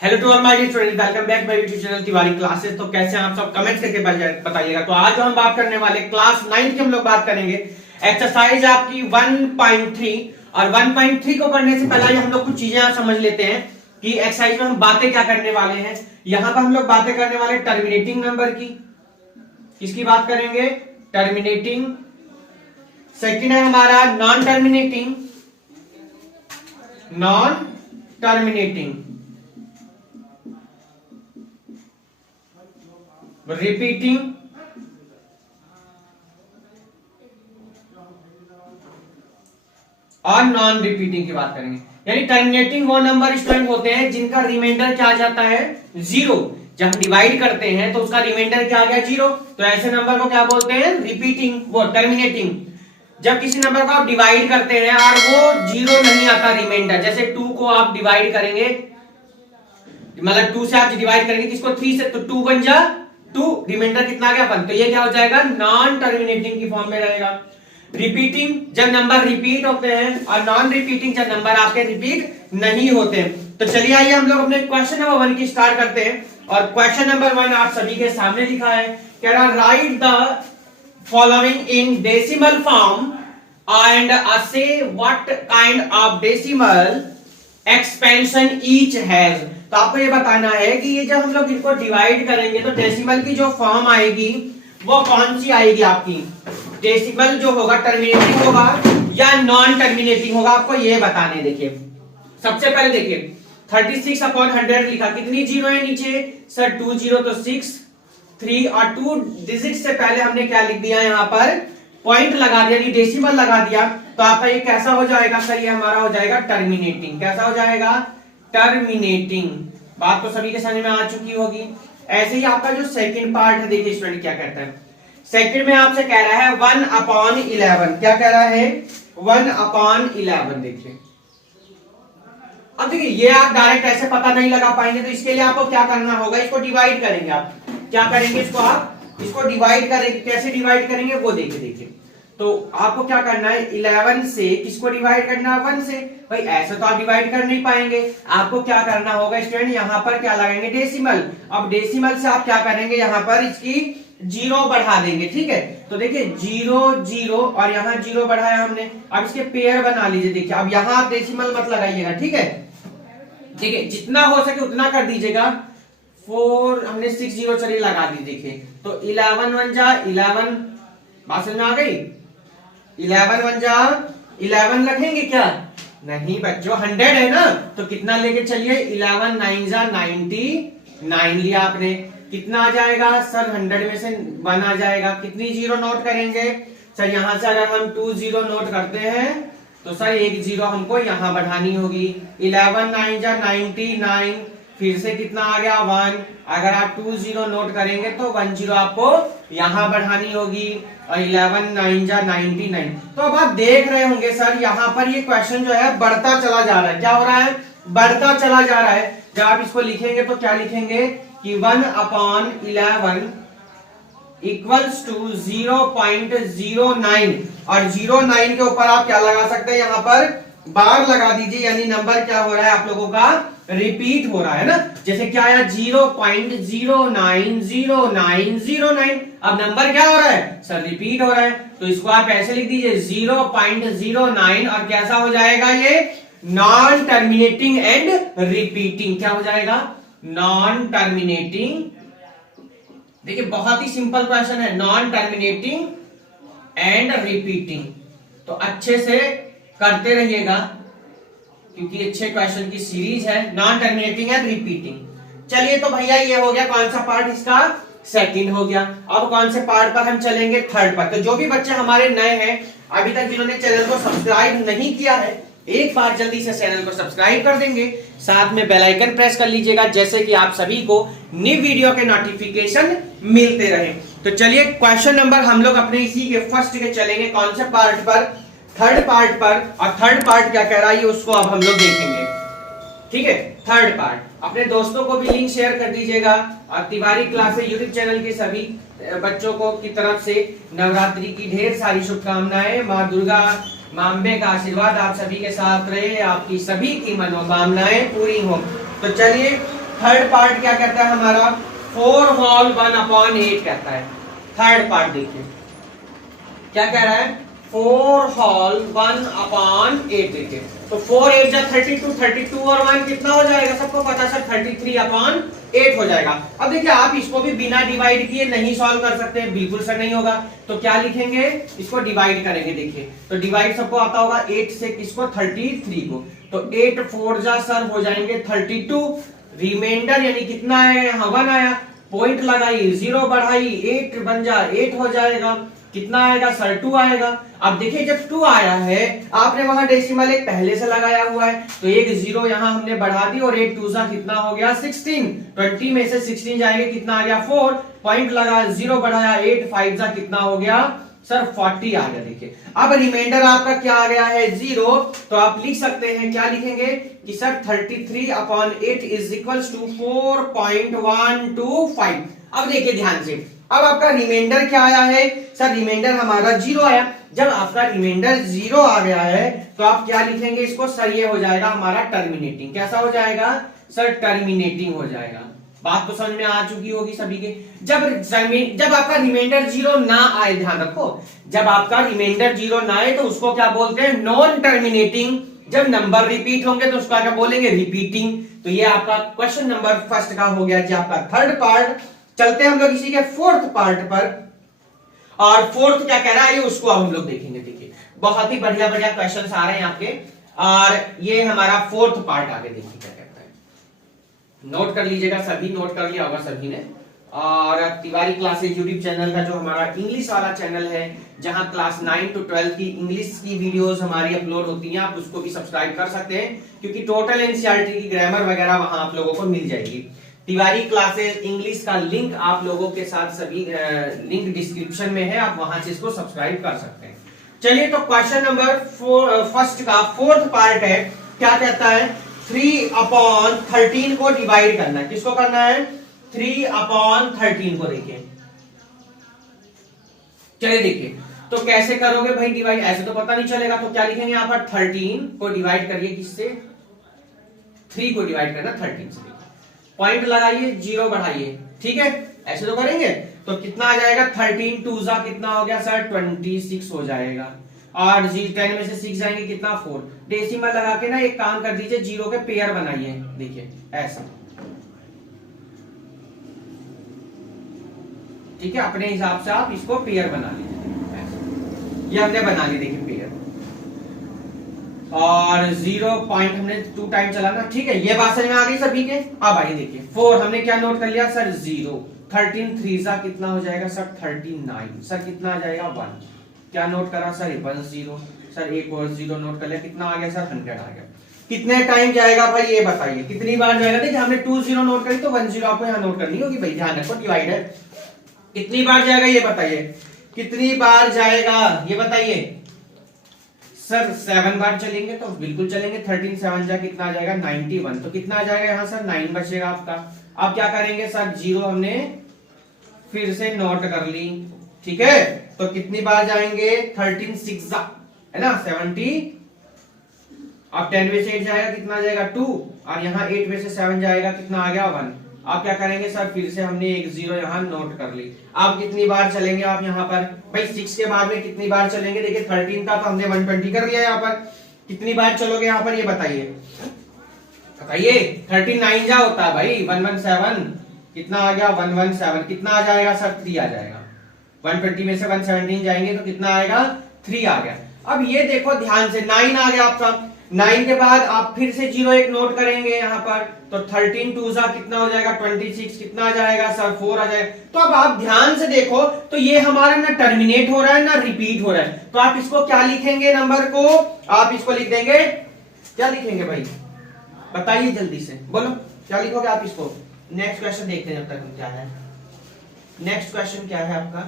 Hello to all my dear student, welcome back my YouTube channel Tiwari classes. तो कैसे हैं आप सब, कमेंट्स करके बताइएगा। तो आज जो हम बात करने वाले क्लास 9 की हम लोग बात करेंगे एक्सरसाइज आपकी 1.3। और 1.3 को करने से पहले हम लोग कुछ चीजें समझ लेते हैं कि एक्सरसाइज में हम बातें क्या करने वाले हैं। यहाँ पर हम लोग बातें करने वाले टर्मिनेटिंग नंबर की। किसकी बात करेंगे? टर्मिनेटिंग। सेकेंड है हमारा non terminating. Non terminating, repeating, और नॉन रिपीटिंग की बात करेंगे। यानी टर्मिनेटिंग वो नंबर स्टूडेंट होते हैं जिनका रिमाइंडर क्या आ जाता है? जीरो। जब हम डिवाइड करते हैं तो उसका रिमाइंडर क्या आ गया? जीरो। तो ऐसे नंबर को क्या बोलते हैं? रिपीटिंग, वो टर्मिनेटिंग। जब किसी नंबर को आप डिवाइड करते हैं और वो जीरो नहीं आता रिमाइंडर, जैसे 2 को आप डिवाइड करेंगे, मतलब 2 से आप डिवाइड करेंगे किसको? 3 से, तो 2 बन जा 2, रिमाइंडर कितना आ गया? 1। तो ये क्या हो जाएगा? नॉन टर्मिनेटिंग की फॉर्म में रहेगा। रिपीटिंग जब नंबर रिपीट होते हैं, और नॉन रिपीटिंग जब नंबर आपके रिपीट नहीं होते। तो चलिए आइए हम लोग अपने क्वेश्चन नंबर 1 की स्टार्ट करते हैं। और क्वेश्चन नंबर 1 आप सभी के सामने लिखा है, कह रहा write the following in decimal form and say what kind of decimal expansion each has. तो आपको ये बताना है कि ये जब हम लोग इनको डिवाइड करेंगे तो डेसिमल की जो फॉर्म आएगी वो कौन सी आएगी आपकी? डेसिमल जो होगा टर्मिनेटिंग होगा या नॉन टर्मिनेटिंग होगा, आपको ये बताने। देखिए सबसे पहले देखिए 36/100 लिखा, कितनी जीरो है नीचे? सर 2 जीरो, तो 6 3 और 2 डिजिट से पहले हमने क्या लिख दिया यहाँ पर? पॉइंट लगा दिया, यानी डेसिमल लगा दिया। तो आपका ये कैसा हो जाएगा सर? ये हमारा हो जाएगा टर्मिनेटिंग। कैसा हो जाएगा? टर्मिनेटिंग। बात तो सभी के समझ में आ चुकी होगी। ऐसे ही आपका जो सेकंड पार्ट है, देखिए स्टूडेंट क्या कहता है। सेकंड में आपसे कह रहा है 1/11। क्या कह रहा है? 1/11। देखिए अब देखिए ये आप डायरेक्ट ऐसे पता नहीं लगा पाएंगे, तो इसके लिए आपको क्या करना होगा? इसको डिवाइड करेंगे। आप क्या करेंगे? इसको डिवाइड करेंगे। कैसे डिवाइड करेंगे वो देखिए। तो आपको क्या करना है? 11 से किसको डिवाइड करना है? 1 से। भाई ऐसे तो आप डिवाइड कर नहीं पाएंगे, आपको क्या करना होगा स्टूडेंट? यहाँ पर क्या लगाएंगे? डेसिमल। अब डेसिमल से आप क्या करेंगे? यहाँ पर इसकी जीरो बढ़ा देंगे, ठीक है। तो देखिए 0 0 और यहाँ 0 बढ़ाया हमने। अब इसके पेयर बना लीजिए। देखिए अब यहाँ आप डेसिमल मत लगाइएगा, ठीक है। देखिए जितना हो सके उतना कर दीजिएगा। 4 हमने 6 0 चलिए लगा दी। देखिए तो 11 1 जा 11, बात समझ में आ गई? 11 1 जा 11 रखेंगे क्या? नहीं बच्चों, 100 है ना, तो कितना लेके चलिए? 11 9 जा 99 लिया आपने। कितना आ जाएगा सर? 100 में से 1 आ जाएगा। कितनी जीरो नोट करेंगे सर? यहां से अगर हम 2 0 नोट करते हैं तो सर 1 0 हमको यहां बढ़ानी होगी। 11 9 जा 99, फिर से कितना आ गया? 1। अगर आप 2 0 नोट करेंगे तो 1 0 आपको यहां बढ़ानी होगी। और 11 9 जा 99। तो अब आप देख रहे होंगे सर यहाँ पर ये क्वेश्चन जो है बढ़ता चला जा रहा है। क्या हो रहा है? बढ़ता चला जा रहा है। जब आप इसको लिखेंगे तो क्या लिखेंगे कि 1/11 इक्वल्स टू 0.09। और 09 के ऊपर आप क्या लगा सकते हैं? यहाँ पर बार लगा दीजिए, यानी नंबर क्या हो रहा है आप लोगों का? रिपीट हो रहा है ना। जैसे क्या आया? 0.090909। अब नंबर क्या हो रहा है सर? रिपीट हो रहा है। तो इसको आप ऐसे लिख दीजिए 0.09। और कैसा हो जाएगा ये? Non terminating and repeating. क्या हो जाएगा? Non terminating. देखिए बहुत ही सिंपल क्वेश्चन है, नॉन टर्मिनेटिंग एंड रिपीटिंग। तो अच्छे से करते रहिएगा क्योंकि अच्छे क्वेश्चन की सीरीज है, नॉन टर्मिनेटिंग एंड रिपीटिंग। चलिए तो भैया ये हो गया कौन सा पार्ट? इसका सेकंड हो गया। अब कौन से पार्ट पर हम चलेंगे? थर्ड पर। तो जो भी बच्चे हमारे नए हैं, अभी तक जिन्होंने चैनल को सब्सक्राइब नहीं किया है, एक बार जल्दी से चैनल को सब्सक्राइब कर देंगे, साथ में बेल आइकन प्रेस कर लीजिएगा, जैसे कि आप सभी को न्यू वीडियो के नोटिफिकेशन मिलते रहे। तो चलिए क्वेश्चन नंबर हम लोग अपने इसी के फर्स्ट के चलेंगे। कौन से पार्ट पर? थर्ड पार्ट पर। और थर्ड पार्ट क्या कह रहा है उसको अब हम लोग देखेंगे, ठीक है। थर्ड पार्ट अपने दोस्तों को भी लिंक शेयर कर दीजिएगा। और तिवारी क्लासेस यूट्यूब चैनल के सभी बच्चों को की तरफ से नवरात्रि की ढेर सारी शुभकामनाएं। माँ दुर्गा मां अम्बे का आशीर्वाद आप सभी के साथ रहे, आपकी सभी की मनोकामनाएं पूरी हो। तो चलिए थर्ड पार्ट क्या कहता है हमारा, 4 होल 1/8 कहता है। थर्ड पार्ट देखिए क्या कह रहा है, 4 होल 1/8 देखिए, तो 4 8 जा 32, 32 और 1 कितना हो जाएगा, सबको पता सर 33/8 हो जाएगा। अब देखिए आप इसको भी बिना डिवाइड किए नहीं सॉल्व कर सकते, बिल्कुल सर नहीं होगा, तो क्या लिखेंगे, इसको डिवाइड करेंगे। देखिए तो डिवाइड सबको आता होगा 8 से किसको, 33 को, तो 8 4 जा सर हो जाएंगे 32, रिमाइंडर यानी कितना है, यहाँ 1 आया, पॉइंट लगाई, 0 बढ़ाई, 8 बन जा 8 हो जाएगा, कितना आएगा सर 2 आएगा। अब देखिए जब 2 आया है, आपने वहां डेसिमल एक पहले से लगाया हुआ है, तो एक 0 यहां हमने बढ़ा दी, और 8 2 सा कितना हो गया 16, 20 में से 16 जाएंगे, कितना आ गया 4, पॉइंट लगा, 0 बढ़ाया, 8 5 सा कितना हो गया सर 40 आ गया। देखिए अब रिमाइंडर आपका क्या आ गया है 0, तो आप लिख सकते हैं, क्या लिखेंगे कि सर 33/8 इज इक्वल्स टू 4.125। अब देखिए ध्यान से, अब आपका रिमाइंडर क्या आया है सर, रिमाइंडर हमारा 0 आया। जब आपका रिमाइंडर 0 आ गया है तो आप क्या लिखेंगे इसको सर, ये हो जाएगा हमारा टर्मिनेटिंग। कैसा हो जाएगा सर, टर्मिनेटिंग हो जाएगा। बात तो समझ में आ चुकी होगी सभी के। जब आपका रिमाइंडर 0 ना आए, ध्यान रखो, जब आपका रिमाइंडर 0 ना आए तो उसको क्या बोलते हैं, नॉन टर्मिनेटिंग। जब नंबर रिपीट होंगे तो उसका क्या बोलेंगे, रिपीटिंग। तो ये आपका क्वेश्चन नंबर फर्स्ट का हो गया जी आपका थर्ड पार्ट। चलते हैं हम लोग इसी के फोर्थ पार्ट पर, और फोर्थ क्या कह रहा है ये उसको अब हम लोग देखेंगे। देखिए बहुत ही बढ़िया बढ़िया क्वेश्चंस आ रहे हैं आपके, और ये हमारा फोर्थ पार्ट आगे देखिए क्या कहता है। नोट कर लीजिएगा, सभी नोट कर लिया होगा सभी ने। और तिवारी क्लासेस यूट्यूब चैनल का जो हमारा इंग्लिश वाला चैनल है, जहां क्लास 9 to 12 की इंग्लिश की वीडियोस हमारी अपलोड होती हैं, आप उसको भी सब्सक्राइब कर सकते हैं, क्योंकि टोटल एनसीईआरटी की ग्रामर वगैरह वहां आप लोगों को मिल जाएगी। तिवारी क्लासेस इंग्लिश का लिंक आप लोगों के साथ सभी लिंक डिस्क्रिप्शन में है, आप वहां से इसको सब्सक्राइब कर सकते हैं। चलिए तो क्वेश्चन नंबर फर्स्ट का फोर्थ पार्ट है, क्या कहता है, 3/13 को डिवाइड करना है। किसको करना है, 3/13 को। देखिए चलिए देखिए तो कैसे करोगे भाई डिवाइड, ऐसे तो पता नहीं चलेगा, तो क्या लिखेंगे यहाँ पर, 13 को डिवाइड करिए किससे, 3 को डिवाइड करना 13 से। पॉइंट लगाइए, 0 बढ़ाइए, ठीक है, ऐसे तो करेंगे। तो कितना आ जाएगा, 13 2 जा कितना हो गया सर 26 हो जाएगा, और 10 में से 6 जाएंगे कितना 4। डेसिमल लगा के ना एक काम कर दीजिए, 0 के पेयर बनाइए। देखिए ऐसा, ठीक है, अपने हिसाब से आप इसको पेयर बना लीजिए। ये हमने बना ली, देखिए पेयर, और 0 पॉइंट हमने 2 टाइम चलाना, ठीक है। ये बात समझ में आ गई सभी के। अब आइए देखिए 4 हमने क्या नोट कर लिया सर 0, 13 3 सा कितना हो जाएगा सर 39, सर कितना आ जाएगा 1, क्या नोट करा सर 1 0, सर एक और 0 नोट कर लिया, कितना आ गया सर 100 आ गया। कितने टाइम जाएगा भाई ये बताइए, कितनी बार जाएगा। देखिए हमने 2 0 नोट करी तो 1 0 आपको यहाँ नोट करनी होगी भाई, ध्यान रखो डिवाइड है। कितनी बार जाएगा ये बताइए, कितनी बार जाएगा ये बताइए सर। 7 बार चलेंगे तो बिल्कुल चलेंगे, 13 7 जा कितना आ जाएगा 91, तो कितना आ जाएगा यहाँ सर 9 बचेगा आपका। अब क्या करेंगे सर, 0 हमने फिर से नोट कर ली, ठीक है, तो कितनी बार जाएंगे, 13 6 जा है ना 70, अब 10 में से 8 जाएगा कितना आ जाएगा 2, और यहाँ 8 में से 7 जाएगा कितना आ गया 1। आप क्या करेंगे सर, फिर से हमने एक 0 यहाँ नोट कर ली। आप कितनी बार चलेंगे आप यहाँ पर भाई, 6 के बाद में कितनी बार चलेंगे। देखिए 13 का तो हमने 120 कर लिया, यहाँ पर कितनी बार चलोगे यहाँ पर ये बताइए, बताइए। 39 जा होता है भाई 117, कितना आ गया 117, कितना आ जाएगा सर 3 आ जाएगा। 120 में से 117 जाएंगे तो कितना आएगा 3 आ गया। अब ये देखो ध्यान से, 9 आ गया आपका, 9 के बाद आप फिर से 0 एक नोट करेंगे यहाँ पर, तो 13 2 जा कितना हो जाएगा 26, कितना आ जाएगा सर 4 आ जाएगा। तो अब आप ध्यान से देखो तो ये हमारा ना टर्मिनेट हो रहा है ना रिपीट हो रहा है, तो आप इसको क्या लिखेंगे, नंबर को आप इसको लिख देंगे, क्या लिखेंगे भाई बताइए जल्दी से, बोलो क्या लिखोगे आप इसको। नेक्स्ट क्वेश्चन देखते हैं जब तक हम क्या है। नेक्स्ट क्वेश्चन क्या है आपका,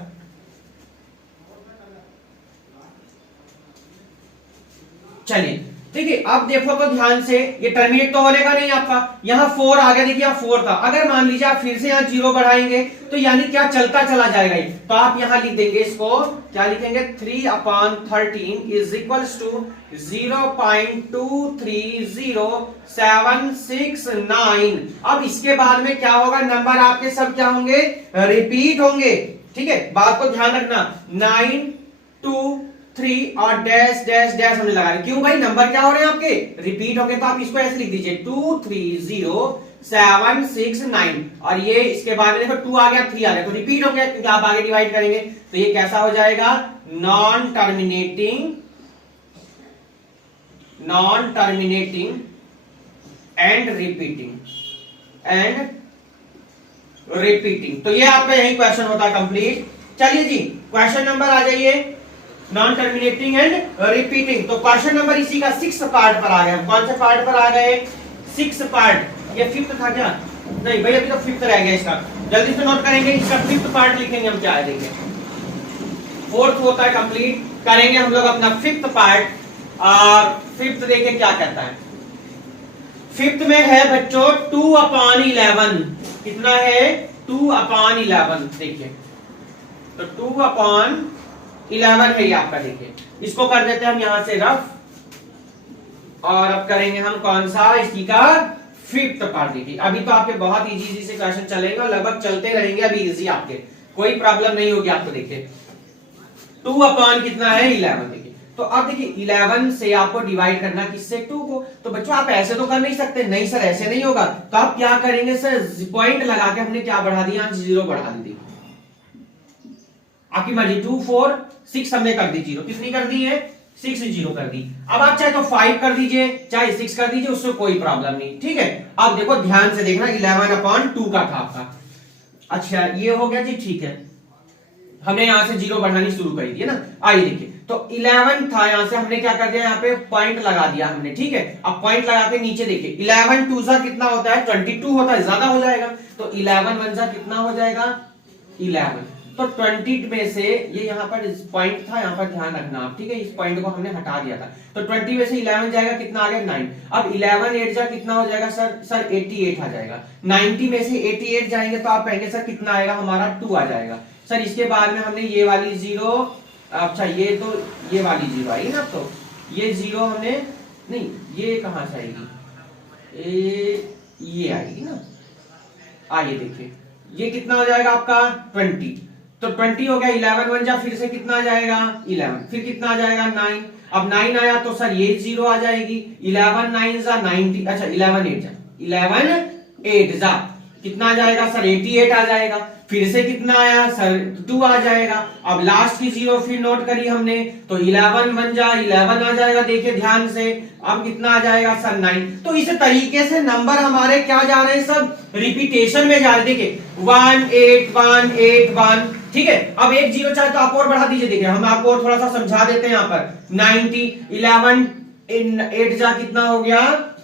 चलिए देखिए अब देखो तो ध्यान से, ये टर्मिनेट तो होने का नहीं आपका, यहाँ 4 आ गया, देखिए यहाँ 4 था, अगर मान लीजिए आप फिर से यहाँ 0 बढ़ाएंगे तो यानी क्या चलता चला जाएगा ये, तो आप यहाँ लिख देंगे इसको, क्या लिखेंगे 3/13 इज इक्वल्स टू 0.230769। अब इसके बाद में क्या होगा, नंबर आपके सब क्या होंगे, रिपीट होंगे। ठीक है, बात को ध्यान रखना, 9 2 3 और डैश डैश डैश हमने लगा, क्यों भाई, नंबर क्या हो रहे हैं आपके, रिपीट हो गए, तो आप इसको ऐसे लिख दीजिए 230769, और ये इसके बाद में देखो 2 आ गया 3 आ गया, तो रिपीट हो गया क्योंकि आप आगे डिवाइड करेंगे, तो ये कैसा हो जाएगा, नॉन टर्मिनेटिंग एंड रिपीटिंग। तो ये आपका यही क्वेश्चन होता है कंप्लीट। चलिए जी, क्वेश्चन नंबर आ जाइए, नॉन टर्मिनेटिंग एंड रिपीटिंग। तो क्वेश्चन नंबर इसी का 6th पार्ट पर आ गए। कौन से पार्ट पर आ गए, 6th पार्ट, ये 5th था क्या, नहीं भाई अभी तो 5th रह गया इसका, जल्दी से नोट करेंगे, इसका 5th पार्ट लिखेंगे हम, क्या है देखिए, 4th होता है कंप्लीट, करेंगे हम लोग अपना 5th पार्ट। और 5th देखिए क्या कहता है, 5th में है बच्चों 2/11, कितना है 2/11, देखिए तो 2/11 है ये आपका, देखिए इसको कर देते हैं हम यहां से रफ, और अब करेंगे हम कौन सा, इसी का 5th पार्ट। देखिए अभी तो आपके बहुत इजी से क्वेश्चन चलेंगे और लगभग चलते रहेंगे, अभी इजी आपके कोई प्रॉब्लम नहीं होगी आपको। देखिए 2 कितना है 11, देखिए तो अब देखिए 11 से आपको डिवाइड करना किससे, 2 को, तो बच्चों आप ऐसे तो कर नहीं सकते, नहीं सर ऐसे नहीं होगा, तो आप क्या करेंगे सर, पॉइंट लगा के हमने क्या बढ़ा दिया, 0 बढ़ा दी, आपकी मर्जी, 2 4 6 हमने कर दी 0, कितनी कर दी है 6 0 कर दी। अब आप चाहे तो 5 कर दीजिए चाहे 6 कर दीजिए, उससे कोई प्रॉब्लम नहीं। ठीक है, अब देखो ध्यान से देखना, 11/2 का था आपका, अच्छा ये हो गया जी, ठीक है, हमने यहां से 0 बढ़ानी शुरू कर दी है ना। आइए देखिए, तो 11 था, यहां से हमने क्या कर दिया, यहाँ पे पॉइंट लगा दिया हमने। ठीक है, अब पॉइंट लगा के नीचे देखिए, 11 2 सा कितना होता है 22 होता है, ज्यादा हो जाएगा, तो 11 1 सा कितना हो जाएगा 11, तो 20 में से ये यहाँ पर पॉइंट था, यहाँ पर ध्यान रखना आप, ठीक है, इस पॉइंट को हमने हटा दिया था, तो 20 में से 11 जाएगा, कितना आ गया 9, अब 11 8 जा कितना हो जाएगा सर 88 आ जाएगा, 90 में से 88 जाएंगे तो आप कहेंगे सर कितना आएगा हमारा 2 आ जाएगा सर। इसके बाद में हमने ये वाली 0, अच्छा ये तो ये वाली 0 आई ना, तो ये 0 हमने नहीं, ये कहां से आएगी, ये आएगी ना, आइए देखिए ये कितना हो जाएगा आपका 20, तो 20 हो गया, 11 1 जा फिर से कितना आ जाएगा 11, फिर कितना आ जाएगा 9, अब 9 आया तो सर ये 0 आ जाएगी, 11 9 जा 90, अच्छा 11 8 जा कितना आ जाएगा सर 88 आ जाएगा, फिर से कितना आया सर 2 आ जाएगा, अब लास्ट की 0 फिर नोट करी हमने, तो 11 1 जा 11 आ जाएगा, देखिए ध्यान से, अब कितना आ जाएगा सर 9। तो इस तरीके से नंबर हमारे क्या जा रहे हैं, सब रिपीटेशन में जा रहे हैं, देखिए 1 8 1 8 1, ठीक है। अब एक 0 चाहे तो आप और बढ़ा दीजिए, देखिए हम आपको और थोड़ा सा समझा देते हैं, यहाँ पर 90 11 8 जा कितना हो गया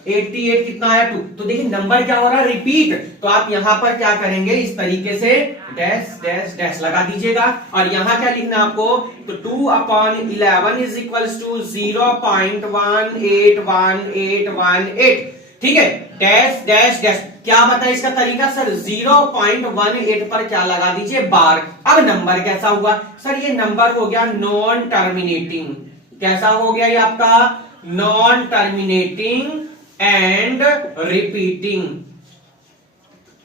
88, कितना आया 2, तो देखिए नंबर क्या हो रहा है रिपीट, तो आप यहां पर क्या करेंगे इस तरीके से डैश डैश डैश लगा दीजिएगा, और यहां क्या लिखना आपको, तो 2/11 इज इक्वल्स टू 0.18118, ठीक है, डैश डैश डैश, क्या बताए इसका तरीका सर 0.18 पर क्या लगा दीजिए बार। अब नंबर कैसा हुआ सर, ये नंबर हो गया नॉन टर्मिनेटिंग, कैसा हो गया ये आपका non terminating and repeating,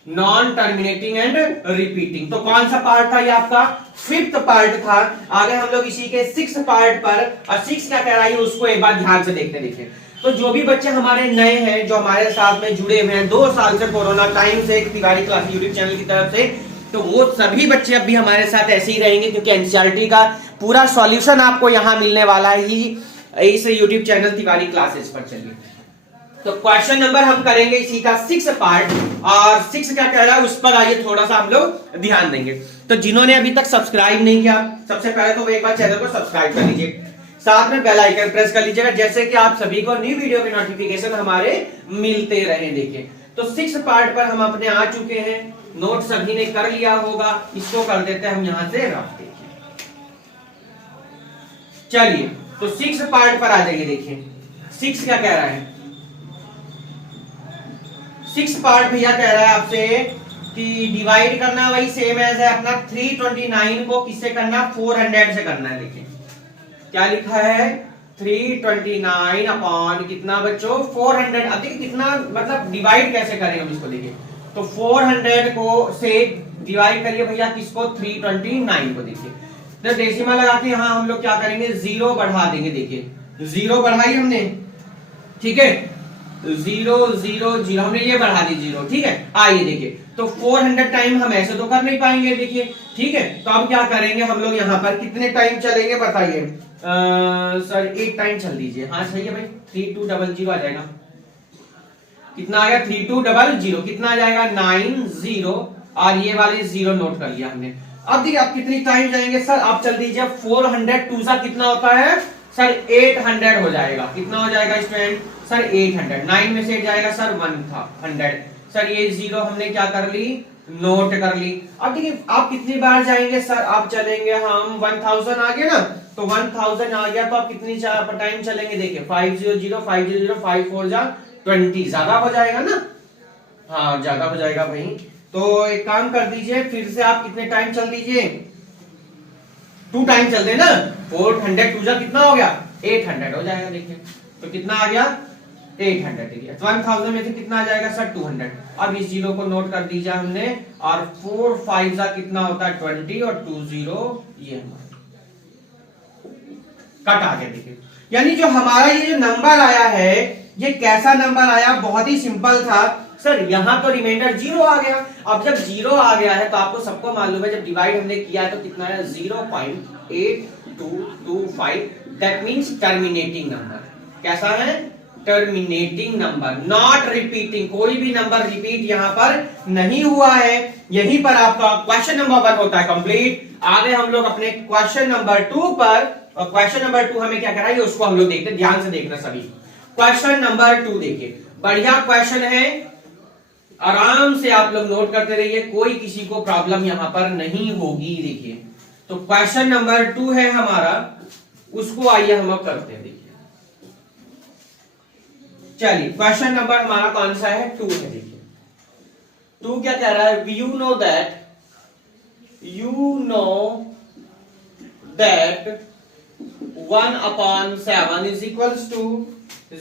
non terminating and repeating. तो कौन सा पार्ट था ये आपका 5th पार्ट था। आगे हम लोग इसी के 6th पार्ट पर, और 6 क्या कह रहा है उसको एक बार ध्यान से देखते देखिए। तो जो भी बच्चे हमारे नए हैं, जो हमारे साथ में जुड़े हुए हैं 2 साल से कोरोना टाइम से तिवारी क्लास यूट्यूब चैनल की तरफ से, तो वो सभी बच्चे अब भी हमारे साथ ऐसे ही रहेंगे, क्योंकि एनसीईआरटी का पूरा सॉल्यूशन आपको यहाँ मिलने वाला है ही इस यूट्यूब चैनल तिवारी क्लासेस पर। चलिए, तो क्वेश्चन नंबर हम करेंगे इसी का 6 पार्ट, और 6 क्या कह रहा है उस पर आइए थोड़ा सा हम लोग ध्यान देंगे। तो जिन्होंने अभी तक सब्सक्राइब नहीं किया, सबसे पहले तो एक बार चैनल को सब्सक्राइब कर लीजिए, साथ में बेल आइकन प्रेस कर लीजिएगा, जैसे कि आप सभी को न्यू वीडियो के नोटिफिकेशन हमारे मिलते रहे। देखिए, तो 6 पार्ट पर हम अपने आ चुके हैं, नोट सभी ने कर लिया होगा, इसको कर देते हैं हम यहां से रफ। देखिए चलिए, तो 6 पार्ट पर आ जाइए। देखिए 6 क्या कह रहा है, 6 पार्ट भैया कह रहा है आपसे कि डिवाइड करना वही सेम एज है अपना 329 को किससे करना, 400 से करना है। देखिए क्या लिखा है, 329 अपॉन कितना बच्चों 400। अब देखिए कितना मतलब डिवाइड कैसे करें हम इसको, देखिए तो 400 को से डिवाइड करिए भैया किसको, 329 को। देखिए तो डेसिमल लगा के यहाँ हम लोग क्या करेंगे, 0 बढ़ा देंगे। देखिए 0 बढ़ाई हमने, ठीक है, 0 0 0 हमने ये बढ़ा दी 0, ठीक है। आइए देखिए तो 400 टाइम हम ऐसे तो कर नहीं पाएंगे, देखिए ठीक है। तो अब क्या करेंगे हम लोग, यहाँ पर कितने टाइम चलेंगे बताइए, सर 8 टाइम चल दीजिए। हाँ सही है भाई, 3200 आ जाएगा। कितना आ गया, 3200, कितना आ जाएगा 90, और ये वाले 0 नोट कर लिया हमने। अब देखिए आप कितनी टाइम जाएंगे सर, आप चल दीजिए 400 सा कितना होता है सर, 800 हो जाएगा। कितना हो जाएगा स्टूडेंट सर, 800। 9 में से जाएगा सर 100 सर, ये 0 हमने क्या कर ली, नोट कर ली। अब देखिए आप कितनी बार जाएंगे सर, आप चलेंगे हम 1000 आ गया ना, तो 1000 आ गया तो आप कितनी टाइम चलेंगे, देखिए 500 500 5 4 जा 20, ज्यादा हो जाएगा ना, हाँ ज्यादा हो जाएगा भाई। तो एक काम कर दीजिए, फिर से आप कितने टाइम चल दीजिए, 2 टाइम चल दे ना, 400 2 जा कितना हो गया, 800 हो जाएगा। देखिए तो कितना आ गया 800, ठीक है। 1000 में से कितना आ जाएगा सर 200। अब इस 0 को नोट कर दीजिए हमने, और 4 5 जा कितना होता है 20, और 2 0 ये हमारा कट आ गया। देखिए यानी जो हमारा ये जो नंबर आया है, ये कैसा नंबर आया, बहुत ही सिंपल था सर। यहां तो रिमाइंडर 0 आ गया। अब जब 0 आ गया है तो आपको सबको मालूम है जब डिवाइड हमने किया है तो कितना है 0.8225, दैट मींस टर्मिनेटिंग नंबर। कैसा है, टर्मिनेटिंग नंबर, नॉट रिपीटिंग। कोई भी नंबर रिपीट यहां पर नहीं हुआ है। यहीं पर आपका क्वेश्चन नंबर 1 होता है कंप्लीट। आगे हम लोग अपने क्वेश्चन नंबर 2 पर, और क्वेश्चन नंबर 2 हमें क्या कराइए उसको हम लोग देखते हैं, ध्यान से देखना सभी। क्वेश्चन नंबर 2 देखिए, बढ़िया क्वेश्चन है, आराम से आप लोग नोट करते रहिए, कोई किसी को प्रॉब्लम यहां पर नहीं होगी। देखिए तो क्वेश्चन नंबर 2 है हमारा, उसको आइए हम लोग करते हैं। देखिए चलिए क्वेश्चन नंबर हमारा कौन सा है, 2 है। देखिए 2 क्या कह रहा है, you know that 1/7 is equals to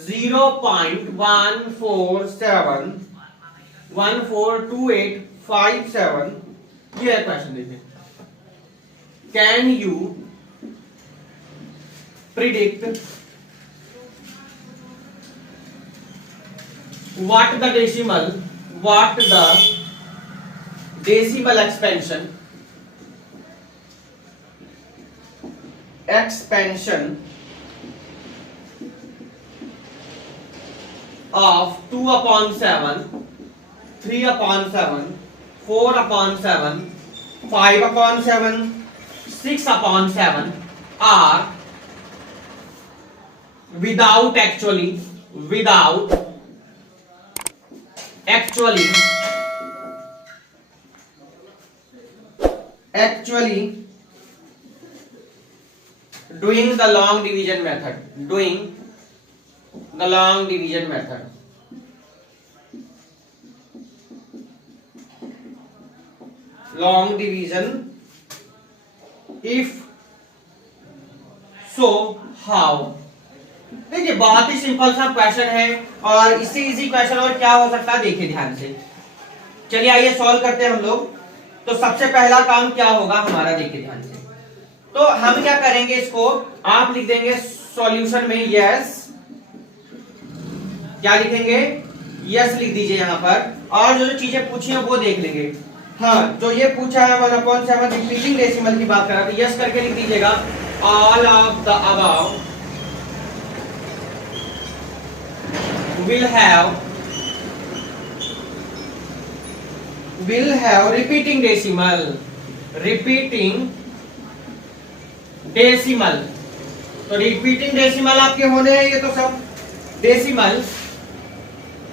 0.147142857। ये है क्वेश्चन। देखिए can you predict what the decimal expansion of 2/7, 3/7, 4/7, 5/7, 6/7 are without actually doing the long division method, if so how। देखिए बहुत ही सिंपल सा क्वेश्चन है, और इससे इजी क्वेश्चन और क्या हो सकता है, देखिए ध्यान से। चलिए आइए सॉल्व करते हैं हम लोग। तो सबसे पहला काम क्या होगा हमारा, देखिए ध्यान से। तो हम क्या करेंगे, इसको आप लिख देंगे सॉल्यूशन में यस, क्या लिखेंगे, यस लिख दीजिए यहाँ पर, और जो चीजें पूछी है वो देख लेंगे। हाँ जो ये पूछा है 1/7 रिपीटिंग डेसिमल की बात कर रहा है, तो यस करके लिख दीजिएगा all of the above will have repeating decimal। तो रिपीटिंग डेसिमल आपके होने हैं, ये तो सब डेसिमल।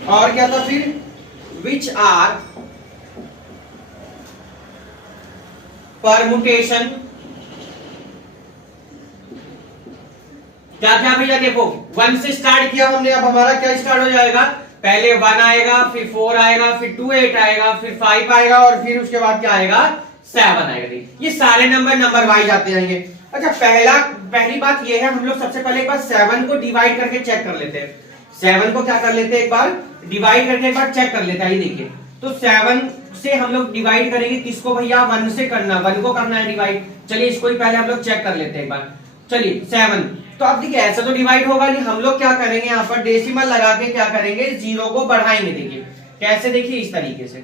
और क्या था फिर, which are permutation क्या क्या भैया देखो 1 से स्टार्ट किया हमने, अब हमारा क्या स्टार्ट हो जाएगा, पहले 1 आएगा, फिर 4 आएगा, फिर 2 8 आएगा, फिर 5 आएगा और फिर उसके बाद क्या आएगा 7 आएगा। ये सारे नंबर वाइज आते जाएंगे। अच्छा पहली बात ये है, हम लोग सबसे पहले एक बार 7 को डिवाइड करके चेक कर लेते हैं। 7 को क्या कर लेते हैं, एक बार डिवाइड करके एक बार चेक कर लेते हैं। ये देखिए तो 7 से हम लोग डिवाइड करेंगे किसको भैया, 1 से करना, 1 को करना है डिवाइड। चलिए इसको ही पहले हम लोग चेक कर लेते हैं एक बार। चलिए 7, तो अब देखिए ऐसा तो डिवाइड होगा नहीं, हम लोग क्या करेंगे यहाँ पर डेसिमल लगा के क्या करेंगे, 0 को बढ़ाएंगे। देखिए कैसे, देखिए इस तरीके से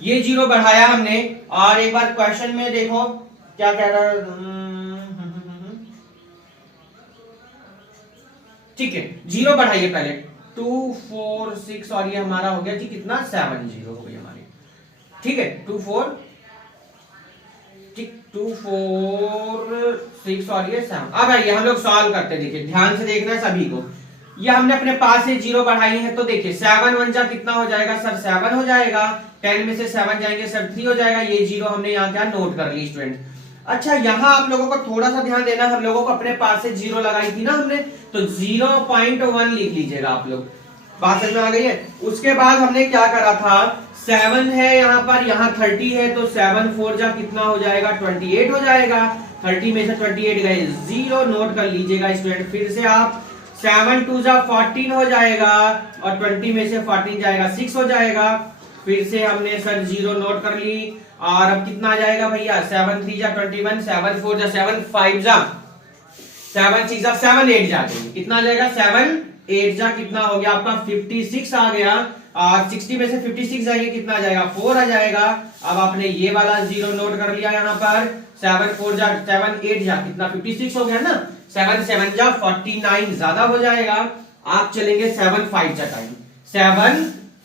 ये 0 बढ़ाया हमने, और एक बार क्वेश्चन में देखो क्या कह रहा है, ठीक है 0 बढ़ाइए पहले, 2 4 6 और ये हमारा हो गया जी कितना, 7 0 हो गई हमारी, ठीक है 2 4 2 4 6 और ये 7। अब आइए हम लोग सॉल्व करते हैं। देखिए ध्यान से देखना है सभी को, ये हमने अपने पास से 0 बढ़ाई है, तो देखिए 7 1 जा कितना हो जाएगा सर, 7 हो जाएगा, 10 में से 7 जाएंगे सर 3 हो जाएगा। ये 0 हमने यहाँ क्या नोट कर ली स्टूडेंट। अच्छा यहाँ आप लोगों को थोड़ा सा ध्यान देना, हम लोगों को अपने पास से 0 लगाई थी ना हमने, तो 0.1 लिख लीजिएगा आप लोग, बात समझ में आ गई है। उसके बाद हमने क्या करा था, 7 है यहाँ पर, यहाँ 30 है, तो 7 4 जा कितना हो जाएगा 28 हो जाएगा, 30 में से 28 गए 0, नोट कर लीजिएगा स्टूडेंट। फिर से आप 7 2 जा 14 हो जाएगा, और 20 में से 14 जाएगा 6 हो जाएगा। फिर से हमने सर 0 नोट कर ली, और अब कितना आ जाएगा भैया, 7 3 जा 21, 7 4 जा 7 5 जा 7 6 जा 7 8 जा, कितना आ जाएगा 7 8 जा कितना हो गया आपका 56 आ गया, और 60 में से 56 जाएंगे कितना आ जाएगा 4 आ जाएगा। अब आपने ये वाला 0 नोट कर लिया यहाँ पर, 7 4 जा 7 8 जा कितना 56 हो गया ना, 7 7 जा 49 ज्यादा हो जाएगा। आप चलेंगे 7 5 जा टाइम, 7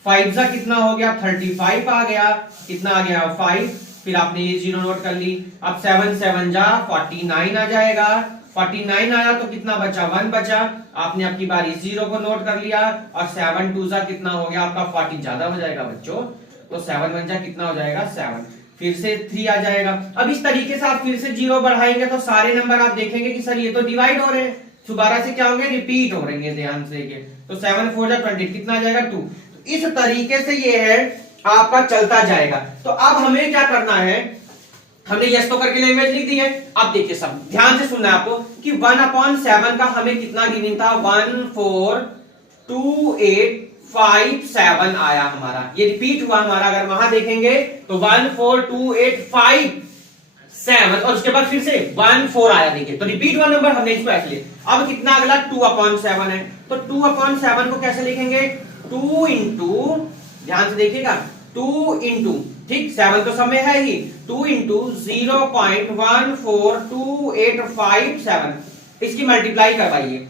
5 जा कितना हो गया 35 आ गया, कितना आ गया 5, फिर आपने ये 0 नोट कर ली। अब 7 7 जा 49 आ जाएगा, 49 आया तो कितना बचा 1 बचा, आपने आपकी बारी 0 को नोट कर लिया, और 7 2 जा कितना हो गया आपका 40 ज्यादा हो जाएगा बच्चों, तो 7 1 जा कितना हो जाएगा 7, फिर से 3 आ जाएगा। अब इस तरीके से आप फिर से 0 बढ़ाएंगे तो सारे नंबर आप देखेंगे कि सर ये तो डिवाइड हो रहे हैं, दोबारा से क्या होंगे रिपीट हो रहे हैं, ध्यान से देखिए। तो 7 4 जा 20 कितना आ जाएगा 2। इस तरीके से ये है आपका चलता जाएगा। तो अब हमें क्या करना है, हमने यस तो करके लैंग्वेज लिख दी है। अब देखिए सब ध्यान से सुनना है आपको कि 1/7 का हमें कितना गिवन था, 1 4 2 8 5 7 आया हमारा, ये रिपीट हुआ हमारा। अगर वहां देखेंगे तो 1 4 2 8 5 7, और उसके बाद फिर से 1 4 आया, देखिए तो रिपीट हुआ नंबर, हमने इसको ऐसे लिया। अब कितना अगला 2/7 है, तो 2/7 को कैसे लिखेंगे, 2 इंटू, ध्यान से देखिएगा 2 इंटू, ठीक 7 तो समय है ही, 2 इंटू 0.142857, इसकी मल्टीप्लाई करवाइए,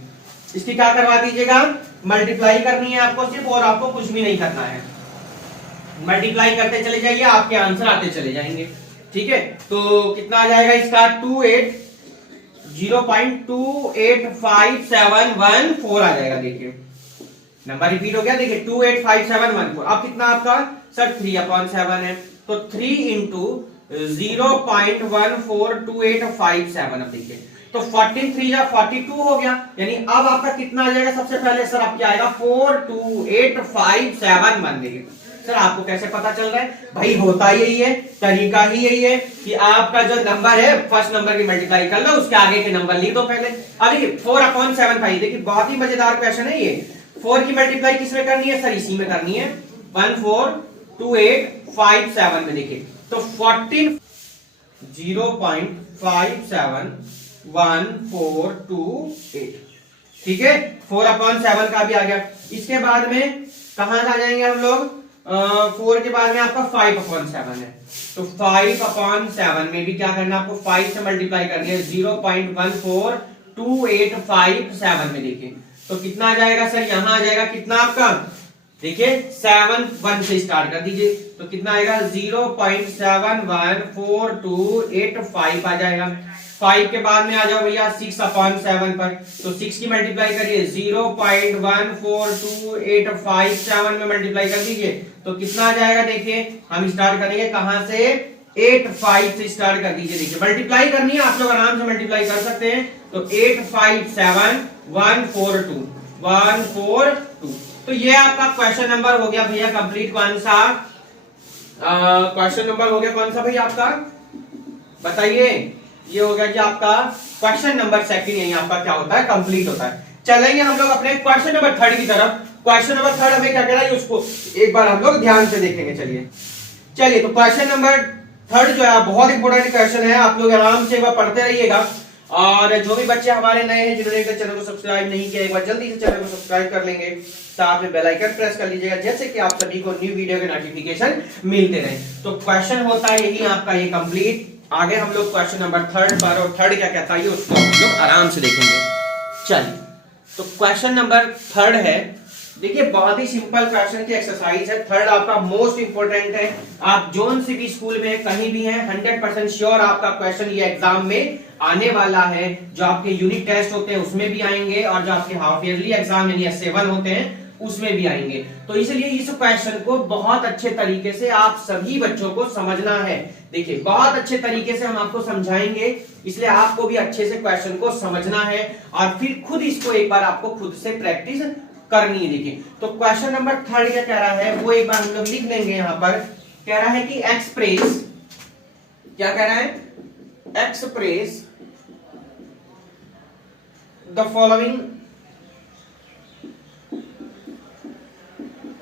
इसकी क्या करवा दीजिएगा, मल्टीप्लाई करनी है आपको सिर्फ, और आपको कुछ भी नहीं करना है, मल्टीप्लाई करते चले जाइए, आपके आंसर आते चले जाएंगे, ठीक है। तो कितना आ जाएगा इसका 0.285714 आ जाएगा, देखिए नंबर रिपीट हो गया, देखिए 2857114। अब कितना आपका सर 3/7 है, तो 3 इंटू 0.142857, अब देखिए तो 14 3 जा 42 हो गया, यानी अब आपका कितना आ जाएगा, सबसे पहले सर आपके आएगा 42857 देखिए। सर आपको कैसे पता चल रहा है, भाई होता यही है, तरीका ही यही है कि आपका जो नंबर है फर्स्ट नंबर की मल्टीप्लाई कर लो, उसके आगे के नंबर लिख दो पहले। अब देखिए 4/7 देखिए बहुत ही मजेदार क्वेश्चन है ये। 4 की मल्टीप्लाई किस में करनी है सर, इसी में करनी है, 142857 में। देखिए तो 14 0.571428, ठीक है 4/7 का भी आ गया। इसके बाद में कहां आ जाएंगे हम लोग, 4 के बाद में आपका 5/7 है, तो 5/7 में भी क्या करना है आपको, 5 से मल्टीप्लाई करनी है 0.14285 में। देखिए तो कितना आ जाएगा सर, यहां आ जाएगा कितना आपका, देखिए 7 1 से स्टार्ट कर दीजिए, तो कितना आएगा 0.714285 आ जाएगा। 5 के बाद में आ जाओ भैया 6/7 पर, तो 6 की मल्टीप्लाई करिए 0.142857 में मल्टीप्लाई कर दीजिए, तो कितना आ जाएगा, देखिए हम स्टार्ट करेंगे कहां से 8 5 से स्टार्ट कर दीजिए। देखिए मल्टीप्लाई करनी है, आप लोग आराम से मल्टीप्लाई कर सकते हैं। तो 8 5 7 1 4 2 1 4 2। तो ये आपका क्वेश्चन नंबर हो गया भैया कंप्लीट। कौन सा क्वेश्चन नंबर हो गया, कौन सा भैया आपका बताइए? ये हो गया कि आपका क्वेश्चन नंबर सेकंड, यही आपका क्या होता है, कंप्लीट होता है। चलेंगे हम लोग अपने क्वेश्चन नंबर थर्ड की तरफ। क्वेश्चन नंबर थर्ड हमें क्या कह रहा है उसको एक बार हम लोग ध्यान से देखेंगे। चलिए तो क्वेश्चन नंबर थर्ड जो है बहुत इंपॉर्टेंट क्वेश्चन है, आप लोग आराम से एक बार पढ़ते रहिएगा। और जो भी बच्चे हमारे नए हैं जिन्होंने चैनल को सब्सक्राइब नहीं किया, एक बार जल्दी से चैनल को सब्सक्राइब कर लेंगे, साथ में बेल आइकन प्रेस कर लीजिएगा, जैसे कि आप सभी को न्यू वीडियो के नोटिफिकेशन मिलते रहे। तो क्वेश्चन होता है यही आपका ये कंप्लीट। आगे हम लोग क्वेश्चन नंबर थर्ड पर, और थर्ड क्या कहता है उसको हम लोग आराम से देखेंगे। चलिए तो क्वेश्चन नंबर थर्ड है, देखिए बहुत ही सिंपल क्वेश्चन की एक्सरसाइज है। थर्ड आपका मोस्ट इंपोर्टेंट है। आप जोन सी भी स्कूल में कहीं भी हैं 100% श्योर आपका क्वेश्चन ये एग्जाम में आने वाला है। जो आपके यूनिट टेस्ट होते हैं उसमें भी आएंगे, और जो आपके हाफ ईयरली एग्जाम यानी S7 होते हैं उसमें भी आएंगे। तो इसलिए इस क्वेश्चन को बहुत अच्छे तरीके से आप सभी बच्चों को समझना है। देखिए बहुत अच्छे तरीके से हम आपको समझाएंगे, इसलिए आपको भी अच्छे से क्वेश्चन को समझना है और फिर खुद इसको एक बार आपको खुद से प्रैक्टिस करनी है। देखिए तो क्वेश्चन नंबर थर्ड क्या कह रहा है वो एक बार हम लोग लिख लेंगे। यहां पर कह रहा है कि एक्सप्रेस, क्या कह रहा है, express the following,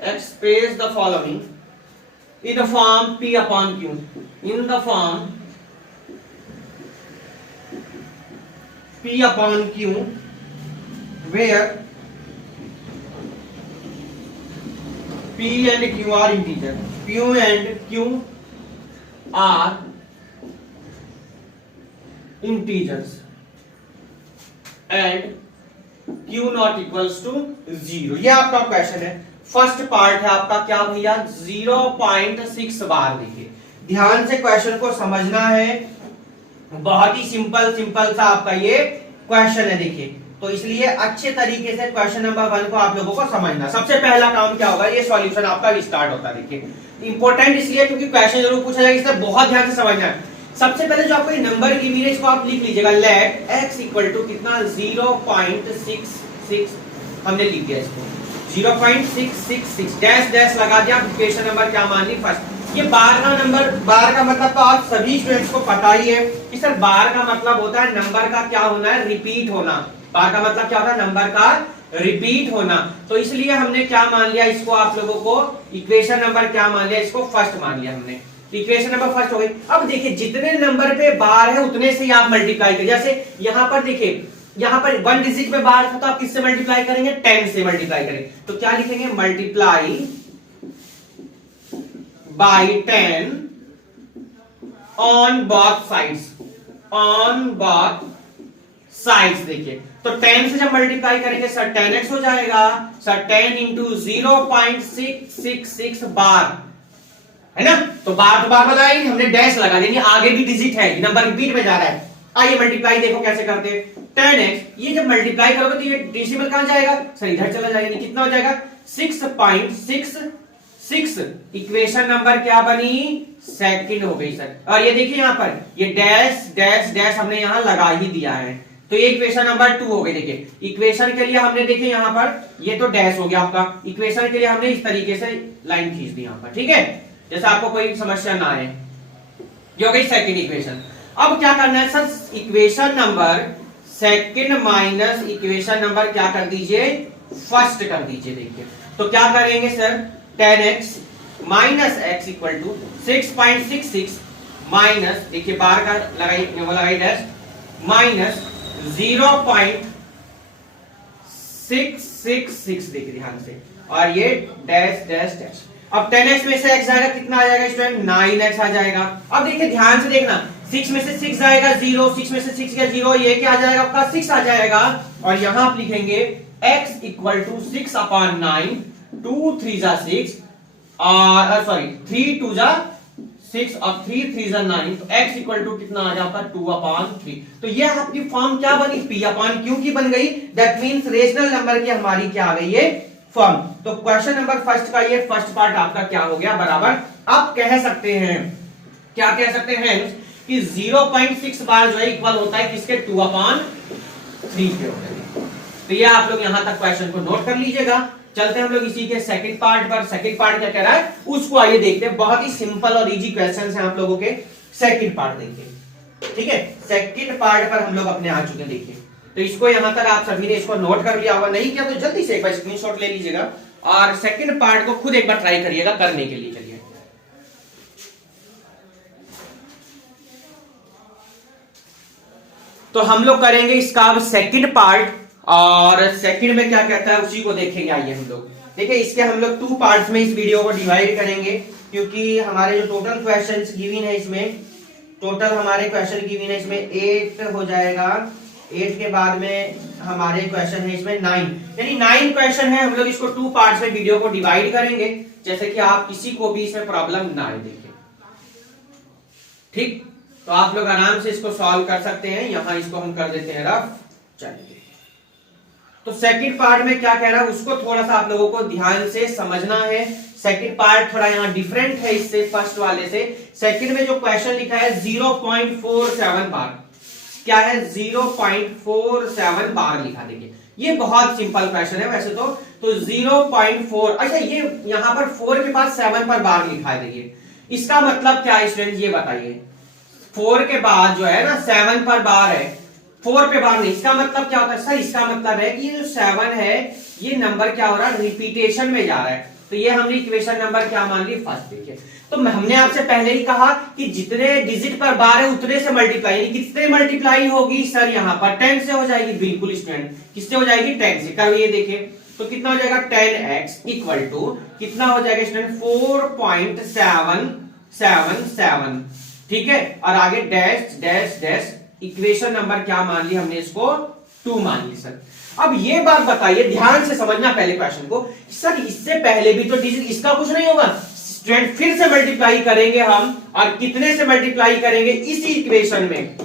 express the following in the form P upon Q, in the form P upon Q where P and Q are integer, P and Q are integers and Q not equals to 0। ये आपका question है। First part है आपका क्या भैया, 0.6 बार। देखिए ध्यान से क्वेश्चन को समझना है, बहुत ही सिंपल सा आपका ये क्वेश्चन है। देखिए तो इसलिए अच्छे तरीके से क्वेश्चन नंबर 1 को आप लोगों को समझना। सबसे पहला काम क्या होगा, ये सॉल्यूशन आपका स्टार्ट होता है। देखिए इंपॉर्टेंट इसलिए क्योंकि क्वेश्चन जरूर पूछा जाएगा, इसलिए बहुत ध्यान से समझना है। सबसे पहले जो आपको ये नंबर की इमेज को आप लिख लीजिएगा, लेट x इक्वल टू कितना 0.66 हमने लिख दिया इसको 0.666 डैश डैश लगा दिया। इक्वेशन नंबर क्या मान ली, फर्स्ट। ये बार का नंबर, बार का मतलब तो आप सभी स्टूडेंट्स को पता ही है कि सर बार का मतलब होता है नंबर का क्या होना है, रिपीट होना। बार का मतलब क्या होता है, नंबर का रिपीट होना। तो इसलिए हमने क्या मान लिया इसको, आप लोगों को इक्वेशन नंबर क्या मान लिया, इसको फर्स्ट मान लिया हमने। इक्वेशन नंबर फर्स्ट हो गई। अब देखिए जितने नंबर पे बार है उतने से ही आप मल्टीप्लाई करिए। जैसे यहां पर देखिए, यहां पर 1 डिजिट में बार था तो आप किससे मल्टीप्लाई करेंगे, 10 से मल्टीप्लाई करेंगे। तो क्या लिखेंगे, multiply by 10 on both sides, on both sides. देखिए तो 10 से जब मल्टीप्लाई करेंगे सर 10x हो जाएगा। सर 10 इंटू 0.666 बार है ना। तो बार बताया हमने डैश लगा देंगे, आगे भी डिजिट है, नंबर रिपीट में जा रहा है। आइए मल्टीप्लाई देखो कैसे करते हैं। 10x ये जब मल्टीप्लाई करोगे तो ये डेसिमल कहां जाएगा, सर इधर चला जाएगा। कितना हो जाएगा 6.66। इक्वेशन नंबर क्या बनी, सेकंड हो गई सर। और ये देखिए यहां पर ये डैश डैश डैश हमने यहां लगा ही दिया है, तो ये इक्वेशन नंबर 2 हो गई। देखिए इक्वेशन के लिए हमने देखिए यहां पर ये तो डैश हो गया आपका, इक्वेशन के लिए हमने इस तरीके से लाइन खींच दी यहां पर, ठीक है, जैसे आपको कोई समस्या ना आए। ये हो गई सेकंड इक्वेशन। अब क्या करना है sir, equation number second minus equation number क्या कर दीजिए, फर्स्ट कर दीजिए। देखिए तो क्या करेंगे sir, 10x minus x equal to 6.66 minus, देखिए बार का लगाई डैश, माइनस 0.666। देखिए ध्यान से, और ये डैश डैश डैश। अब 10x में से x जाएगा, कितना आ जाएगा स्टूडेंट, 9x आ जाएगा। अब देखिए ध्यान से देखना, 6 में से 6 जाएगा 0, 6 में से 6 गया 0, ये क्या आ जाएगा आपका 6 आ जाएगा। और यहां आप लिखेंगे x इक्वल टू 6 अपॉन 9, 2 3 जा 6, और सॉरी 3 2 जा 6 और 3 3 जा 9, तो x इक्वल टू कितना आ जाता है 2 अपॉन 3। तो ये आपकी फॉर्म क्या बनी, p अपॉन q की बन गई। दैट मींस रेशनल नंबर की हमारी क्या आ गई है, फॉर्म। तो क्वेश्चन नंबर फर्स्ट का ये फर्स्ट पार्ट आपका क्या हो गया, बराबर। आप कह सकते हैं क्या कह सकते हैं कि 0.6 बार जो है इक्वल होता है किसके 2/3 के होते हैं। तो ये आप लोग यहां तक क्वेश्चन को नोट कर लीजिएगा। चलते हैं हम लोग इसी के सेकंड पार्ट पर। सेकंड पार्ट क्या कह रहा है उसको आइए देखते हैं। बहुत ही सिंपल और इजी क्वेश्चन है आप लोगों के। सेकंड पार्ट देखिए, ठीक है। सेकंड पार्ट पर हम लोग अपने आ चुके हैं। देखिए तो इसको यहां तक आप सभी ने इसको नोट कर लिया होगा, नहीं किया तो जल्दी से एक बार स्क्रीनशॉट ले लीजिएगा और सेकंड पार्ट को खुद एक बार ट्राई करिएगा करने के लिए। चलिए तो हम लोग करेंगे इसका अब सेकंड पार्ट, और सेकंड में क्या कहता है उसी को देखेंगे। आइए हम लोग देखिए, इसके हम लोग 2 पार्ट्स में इस वीडियो को डिवाइड करेंगे, क्योंकि हमारे जो टोटल क्वेश्चंस गिवन है इसमें, टोटल हमारे क्वेश्चन गिवन है इसमें 8 हो जाएगा। 8 के बाद में हमारे क्वेश्चन है इसमें 9, यानी 9 क्वेश्चन है। हम लोग इसको 2 पार्ट्स में वीडियो को डिवाइड करेंगे, जैसे कि आप किसी को भी इसमें प्रॉब्लम ना आए। देखिए ठीक, तो आप लोग आराम से इसको सॉल्व कर सकते हैं। यहां इसको हम कर देते हैं रफ। चलिए तो सेकंड पार्ट में क्या कह रहा है उसको थोड़ा सा आप लोगों को ध्यान से समझना है। सेकंड पार्ट थोड़ा यहाँ डिफरेंट है इससे, फर्स्ट वाले से। सेकंड में जो क्वेश्चन लिखा है 0.47 बार, क्या है 0.47 बार लिखा। देखिए ये बहुत सिंपल क्वेश्चन है वैसे तो 0.4, अच्छा ये यहां पर 4 के बाद 7 पर बार लिखा है। देखिए इसका मतलब क्या है स्टूडेंट, ये बताइए। 4 के बाद जो है ना 7 पर बार है, 4 पे बार नहीं। इसका मतलब क्या होता है सर, इसका मतलब है कि ये जो 7 है ये नंबर क्या हो रहा है, रिपीटेशन में जा रहा है। तो ये हमने इक्वेशन नंबर क्या मान ली, फर्स्ट। देखिए तो हमने आपसे पहले ही कहा कि जितने डिजिट पर बार है उतने से मल्टीप्लाई, यानी कितने मल्टीप्लाई होगी सर, यहां पर 10 से हो जाएगी। बिल्कुल स्टूडेंट, किससे हो जाएगी, 10 से। करिए देखिए तो कितना हो जाएगा, 10x इक्वल टू कितना हो जाएगा स्टूडेंट, 4.777, ठीक है। और आगे dash dash dash, equation number क्या मान ली हमने, इसको 2 मान ली सर। अब ये बात बताइए, ध्यान से समझना पहले क्वेश्चन को। सर इससे पहले भी तो डिजिट, इसका कुछ नहीं होगा स्टूडेंट, फिर से मल्टीप्लाई करेंगे हम, और कितने से मल्टीप्लाई करेंगे, इसी इक्वेशन में,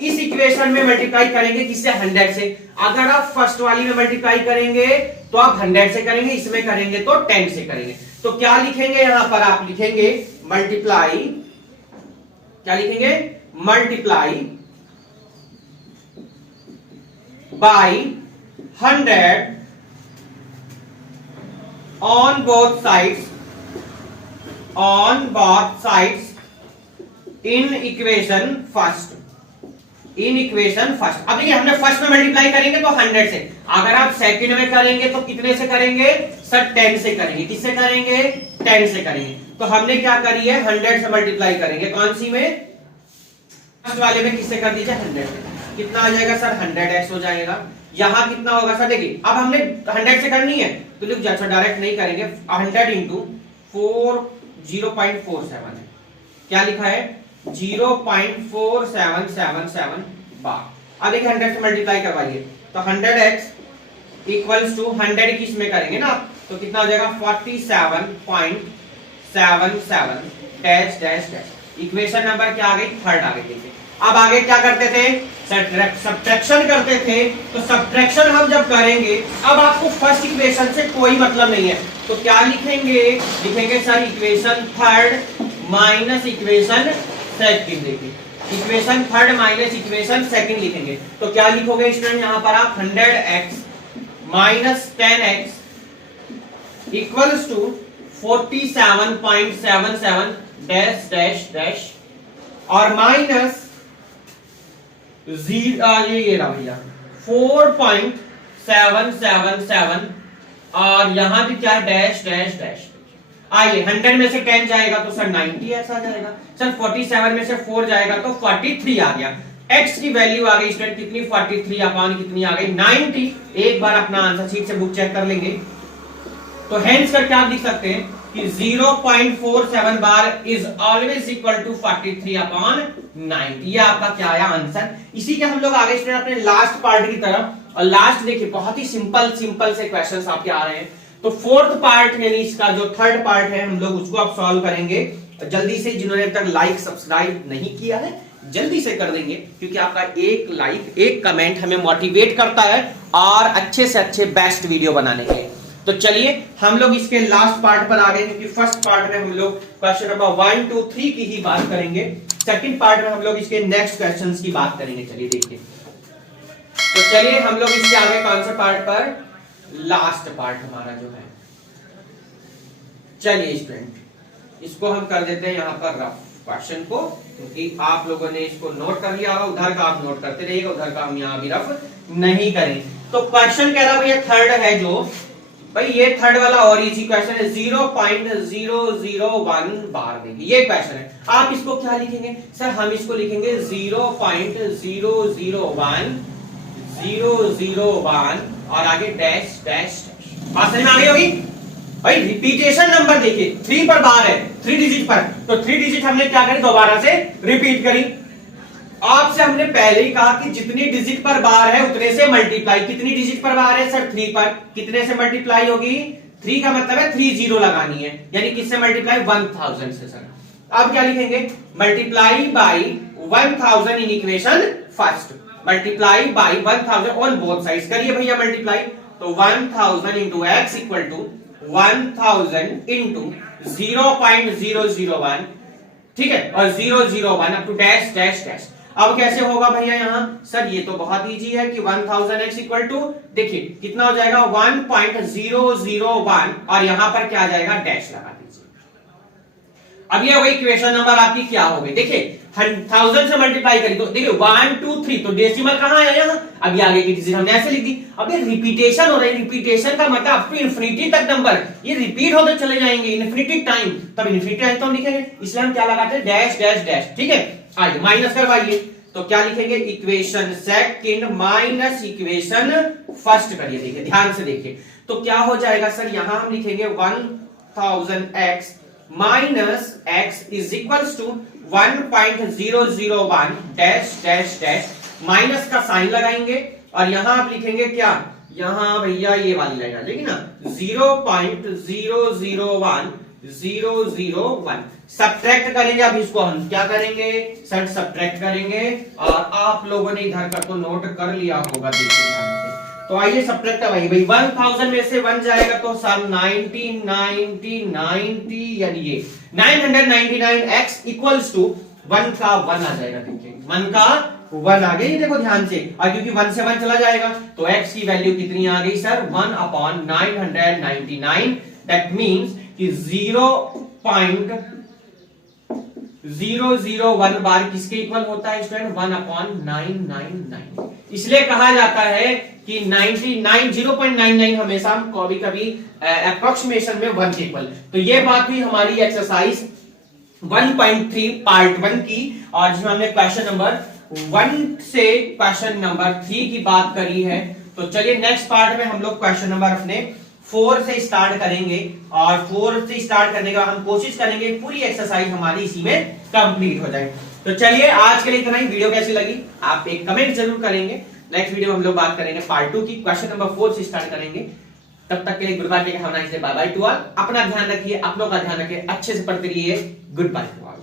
इस इक्वेशन में मल्टीप्लाई करेंगे किससे, 100 से। अगर आप फर्स्ट वाली में मल्टीप्लाई करेंगे तो आप 100 से करेंगे, इसमें करेंगे तो 10 से करेंगे। तो क्या लिखेंगे यहां पर, आप लिखेंगे मल्टीप्लाई, क्या लिखेंगे, multiply by 100 on both sides in equation first, in equation first. अब देखिए हमने फर्स्ट में मल्टीप्लाई करेंगे तो 100 से, अगर आप सेकंड में करेंगे तो कितने से करेंगे सर, 10 से करेंगे। किससे करेंगे, 10 से करेंगे। तो हमने क्या करी है, 100 से मल्टीप्लाई करेंगे। कौन सी में, फर्स्ट वाले में किससे कर दीजिए, 100 से। कितना आ जाएगा सर, 100x हो जाएगा। यहां कितना होगा सर, देखिए अब हमने 100 से करनी है तो लिख जाए, डायरेक्ट नहीं करेंगे। 100 इंटू 4 0.47 है, क्या लिखा है 0.4777 बार। अब देखिए 100 से मल्टीप्लाई करवाइए तो 100x इक्वल्स टू 100 किस में करेंगे ना, तो कितना हो जाएगा 47.77 dash dash dash. Equation number क्या आ गई, थर्ड आ गई। देखिए अब आगे क्या करते थे, सब्ट्रैक्शन करते थे। तो सब्ट्रैक्शन हम जब करेंगे, अब आपको फर्स्ट इक्वेशन से कोई मतलब नहीं है, तो क्या लिखेंगे, लिखेंगे sir equation third minus equation second. देखिए equation third minus equation second लिखेंगे। तो क्या लिखोगे स्टूडेंट, यहां पर आप 100x minus 10x equals to 47.77 dash dash dash, और माइनस ये रहा भैया 4.777, और यहां भी क्या डैश डैश डैश। आइए 100 में से 10 जाएगा तो सर 90x आ जाएगा सर, 47 में से 4 जाएगा तो 43 आ गया। x की वैल्यू आ गई स्टूडेंट कितनी, 43 अपॉन कितनी आ गई, 90। एक बार अपना आंसर शीट से बुक चेक कर लेंगे। तो हेंस करके आप लिख सकते हैं कि 0.47 bar is always equal to 43 upon 90। ये आपका क्या आया आंसर। इसी के हम लोग आगे स्टूडेंट अपने लास्ट पार्ट की तरफ, और लास्ट देखिए बहुत ही सिंपल से क्वेश्चंस आपके आ रहे हैं। तो फोर्थ पार्ट यानी इसका जो थर्ड पार्ट है हम लोग उसको आप सॉल्व करेंगे। जल्दी से जिन्होंने अब तक लाइक सब्सक्राइब नहीं किया है जल्दी से कर देंगे, क्योंकि आपका एक लाइक एक कमेंट हमें मोटिवेट करता है और अच्छे से अच्छे बेस्ट वीडियो बनाने के। तो चलिए हम लोग इसके लास्ट पार्ट पर आ गए, क्योंकि फर्स्ट पार्ट में हम लोग क्वेश्चन नंबर 1, 2, 3 की ही बात करेंगे। सेकंड पार्ट में हम लोग इसके नेक्स्ट क्वेश्चंस की बात करेंगे। चलिए देखिए, तो चलिए हम लोग इसके आगे कौन से पार्ट पर, लास्ट पार्ट हमारा जो है। चलिए स्टूडेंट, इसको हम कर देते हैं यहाँ पर रफ क्वेश्चन को, क्योंकि आप लोगों ने इसको नोट कर लिया होगा, उधर का आप नोट करते रहिएगा, उधर का हम यहाँ भी रफ नहीं करें। तो क्वेश्चन कह रहा भैया थर्ड है जो, भाई ये थर्ड वाला और इजी क्वेश्चन है, 0.001 बार देंगे, ये क्वेश्चन है। आप इसको क्या लिखेंगे सर? हम इसको लिखेंगे 0.001 और आगे डैश डैश। बात समझ में आ गई होगी? भाई रिपीटेशन नंबर देखिए, 3 पर बार है, 3 डिजिट पर, तो 3 डिजिट हमने क्या करी, दोबारा से रिपीट करी। आपसे हमने पहले ही कहा कि जितनी डिजिट पर बार है उतने से मल्टीप्लाई। कितनी डिजिट पर बार है सर? 3 पर। कितने से मल्टीप्लाई होगी? 3 का मतलब है 3 जीरो लगानी है, यानी किससे मल्टीप्लाई? 1000 से सर। अब क्या लिखेंगे? Multiply by 1000 in equation first, multiply by 1000 on both sides. करिए भैया मल्टीप्लाई, तो 1000 into x equal to 1000 into 0.001, ठीक है, और 001 up to dash dash dash. अब कैसे होगा भैया यहाँ सर? ये तो बहुत इजी है कि 1000x इक्वल टू, देखिए कितना हो जाएगा 1.001 और यहां पर क्या आ जाएगा? डैश लगा दीजिए। अब ये वही इक्वेशन नंबर आपकी क्या हो गई? देखिए 1000 से मल्टीप्लाई करी तो देखिए 1 2 3, तो डेसिमल कहां है? यहाँ। अभी आगे की डिजिट हमने ऐसे लिख दी। अब ये रिपीटेशन हो रहा है, रिपीटेशन का मतलब अप टू इन्फिनिटी तक नंबर ये रिपीट होते चले जाएंगे इन्फिनिटी टाइम, तब इन्फिनिटी टाइम तो हम लिखेंगे, इसलिए हम क्या लगाते हैं? डैश डैश डैश, ठीक है। आइए माइनस करवाइए, तो क्या लिखेंगे? Equation second minus equation first करिए। देखिए ध्यान से देखिए, तो क्या हो जाएगा सर? यहां हम लिखेंगे 1000x minus x is equals to 1.001 dash dash dash, minus का साइन लगाएंगे और यहां आप लिखेंगे क्या? यहां भैया ये वाली लाइन आ जाएगी ना, 0.001 सब्ट्रैक्ट करेंगे। अब इसको हम क्या करेंगे सर? सब्ट्रैक्ट करेंगे, और आप लोगों ने इधर का तो नोट कर लिया होगा, देखिए ध्यान से। तो आइए सब्ट्रैक्ट करवाइए भाई, 1000 में से 1 जाएगा तो सर 90 यानी ये 999x इक्वल्स टू 1 का 1 आ जाएगा। देखिए 1 का 1 आ गई, देखो ध्यान से, और क्योंकि 1 से 1 चला जाएगा तो x की वैल्यू कितनी आ गई सर? 1/999। दैट मींस कि 0.001 बार किसके इक्वल होता है स्टूडेंट? 1/999। इसलिए कहा जाता है कि 0.99 हमेशा हम कभी कभी अप्रोक्सीमेशन में 1 के इक्वल। तो ये बात हुई हमारी एक्सरसाइज 1.3 पार्ट 1 की, और जिसमें हमने क्वेश्चन नंबर 1 से क्वेश्चन नंबर 3 की बात करी है। तो चलिए नेक्स्ट पार्ट में हम लोग क्वेश्चन नंबर अपने 4 से स्टार्ट करेंगे, और 4 से स्टार्ट करने के बाद हम कोशिश करेंगे पूरी एक्सरसाइज हमारी इसी में कंप्लीट हो जाए। तो चलिए आज के लिए इतना ही। वीडियो कैसी लगी आप एक कमेंट जरूर करेंगे। नेक्स्ट वीडियो में हम लोग बात करेंगे पार्ट 2 की, क्वेश्चन नंबर 4 से स्टार्ट करेंगे। तब तक के लिए goodbye, bye bye to all. अपना ध्यान रखिए, अपनों का ध्यान रखिए, अच्छे से पढ़ते रहिए। Good bye to all.